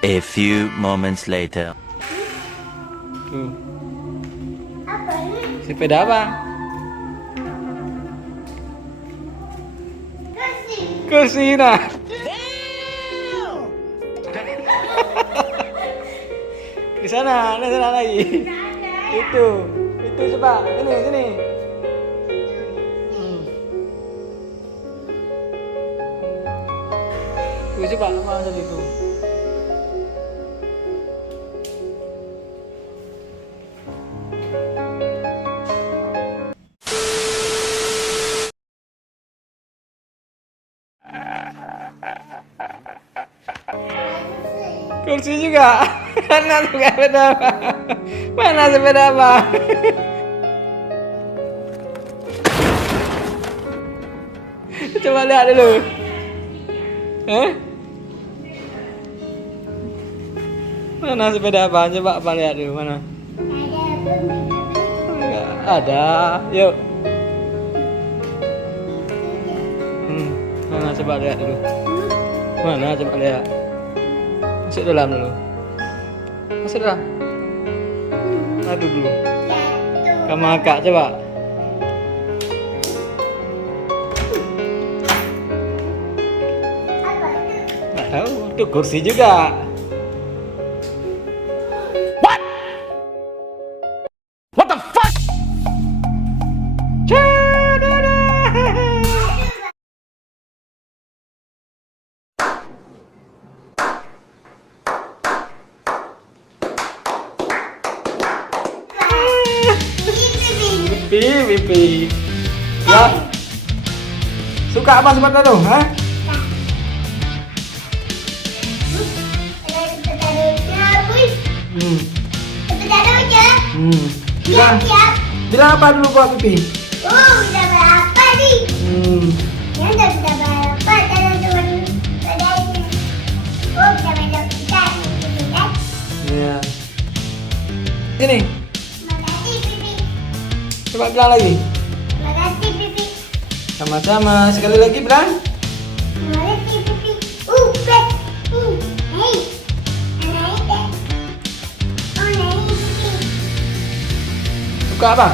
A few moments later. Tuh, Apa ini? sepeda apa? Kursi. Kursi nah. Di sana lagi. Itu coba, sini. Tuh coba mana itu? Kursi juga. Mana sepeda apa? Mana sepeda apa? Coba lihat dulu. Mana sepeda apa? Coba apa lihat dulu mana? Enggak ada. Yuk. Mana coba lihat dulu. Mana coba lihat. Masuk dalam dulu. Masuk dalam. Aduh dulu. Sama kakak coba. Nggak tahu. Itu kursi juga. What the fuck? Pipi. Ya. Suka apa sepeda tuh? Hah? Bilang. Bilang apa dulu buat Pipi? Udah berapa nih? Ya udah berapa? Teman-teman sepedanya. Oh, udah banyak kita gitu kan? Iya. Sini. Makasih Pipi. Coba bilang lagi. Makasih Pipi. Sama-sama. Sekali lagi bilang. Makasih Pipi. Bet. Hey. Naik deh. Oh naik Pipi. Suka apa?